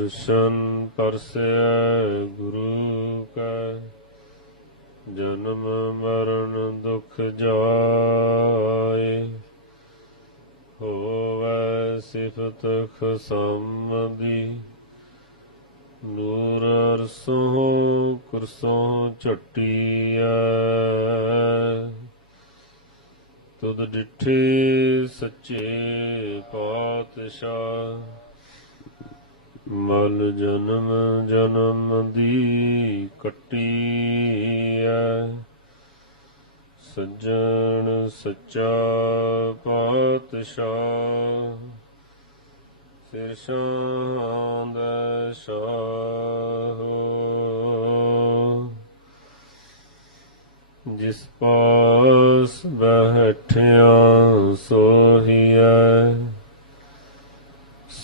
ਦਰਸ਼ਨ ਪਰਸੈ ਗੁਰੂ ਕੈ, ਜਨਮ ਮਰਨ ਦੁਖ ਜਾਏ। ਹੋਵੈ ਸਿਫਤ ਖਸਮਦੀ ਨੂਰ ਅਰਸੋਂ ਕੁਰਸੋਂ ਝਟੀਐ। ਤੁਧ ਡਿਠੇ ਸੱਚੇ ਪਾਤਸ਼ਾਹ ਮਲ ਜਨਮ ਜਨਮ ਦੀ ਕੱਟੀ ਐ ਸੱਜਣ ਸੱਚਾ ਪਾਤਸ਼ਾਹ, ਸਿਰ ਸ਼ਾਂਦ ਸ਼ਾਹ। ਜਿਸ ਪਾਸ ਬੈਠਿਆ ਸੋਹੀਐ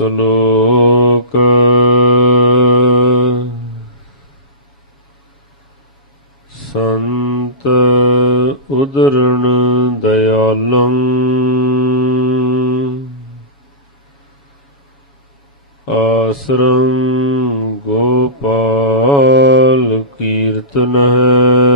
ਸ਼ਲੋਕ। ਸੰਤ ਉਦਰਣ ਦਇਆਲੰ ਆਸਰੰ ਗੋਪਾਲ ਕੀਰਤਨ ਹੈ।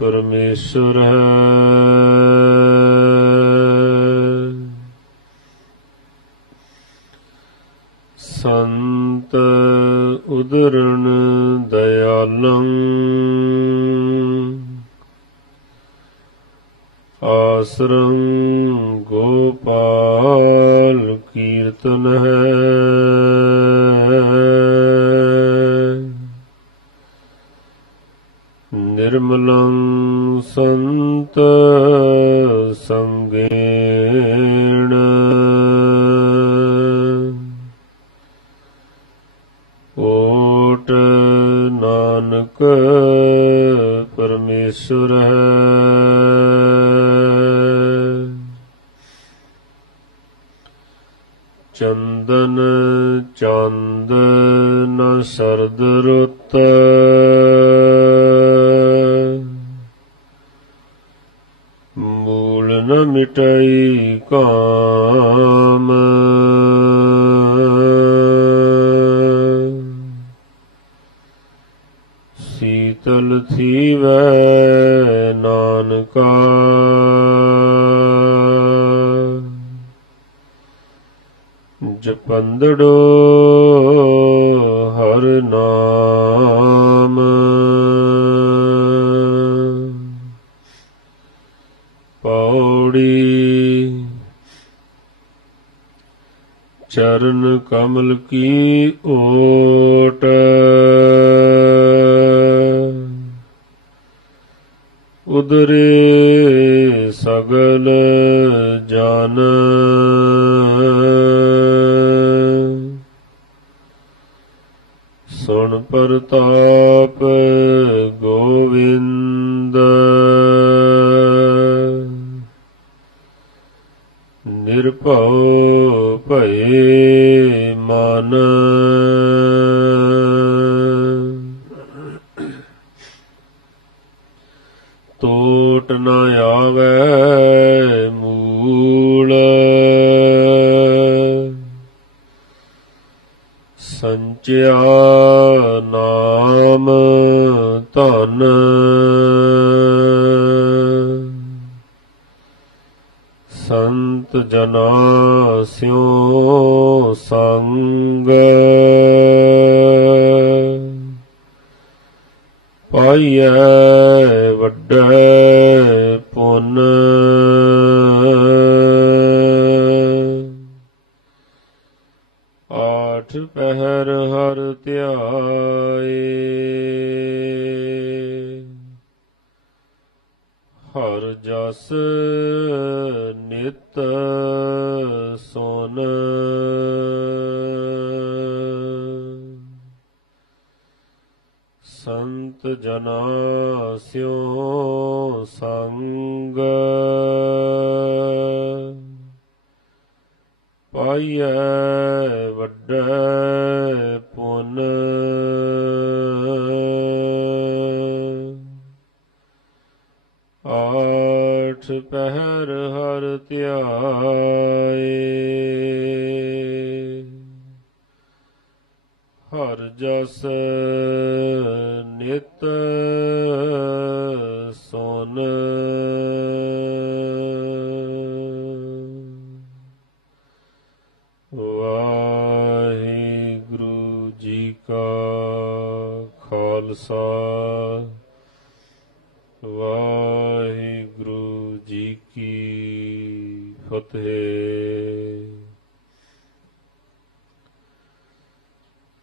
ਪਰਮੇਸ਼ਰ ਹੈ ਸੰਤ ਉਦਰਣ ਦਇਆਲੰ ਆਸਰੰ ਗੋਪਾਲ ਕੀਰਤਨ ਹੈ ਨਿਰਮਲੰ ਸੰਤ ਸੰਗੇਣ ਓਟ ਨਾਨਕ ਪਰਮੇਸ਼ਰ ਹੈ ਚੰਦਨ ਚੰਦ ਨ ਸਰਦ ਰੁੱਤ ਮੂਲ ਨ ਮਿਟਈ ਕਾਮ। ਸੀਤਲ ਥੀਵੈ ਨਾਨਕਾ। ਜਪੰਦੜੋ ਹਰ ਪੌੜੀ ਚਰਨ ਕਮਲ ਕੀ ਓਟ। ਉਦਰੇ ਸਗਲ ਜਨ। ਸੁਣ ਪ੍ਰਤਾਪ ਨਿਰਭਉ ਭਏ ਮਨ। ਟੋਟ ਨ ਆਵੇ ਮੂਲ। ਸੰਚਿਆ ਸੰਤ ਜਨਾ ਸਿਓ ਸੰਗ। ਪਾਈਐ ਵੱਡੇ ਪੁੰਨ। ਆਠ ਪਹਿਰ ਹਰ ਧਿਆਏ ਹਰ ਜਸ ਨਿਤ ਸੁਨ। ਸੰਤ ਜਨਾ ਸਿਉ ਸੰਗ। ਪਾਈਐ ਆਠ ਪਹਿਰ ਹਰ ਧਿਆਏ। ਹਰ ਜਸ ਨਿਤ ਸੁਨ। ਵਾਹਿਗੁਰੂ ਜੀ ਕਾ ਖਾਲਸਾ। ਵਾਹਿਗੁਰੂ ਫਤਿਹ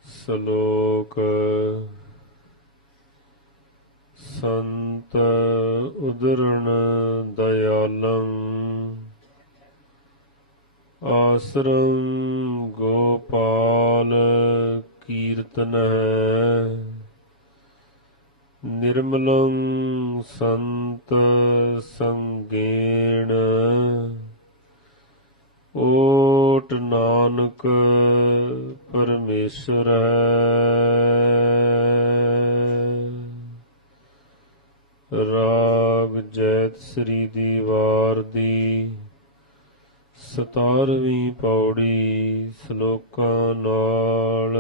ਸ਼ਲੋਕ ਸੰਤ ਉਦਰਣ ਦਇਆਲੰ ਆਸਰੰ ਗੋਪਾਲ ਕੀਰਤਨ ਨਿਰਮਲੰ ਸੰਤ ਸੰਗੇਣ। ਓਟ ਨਾਨਕ ਪਰਮੇਸ਼ਰ ਰਾਗ ਜੈਤ ਸ੍ਰੀ ਦੀ ਵਾਰ ਦੀ ਸਤਾਰਵੀਂ ਪੌੜੀ ਸ਼ਲੋਕਾਂ ਨਾਲ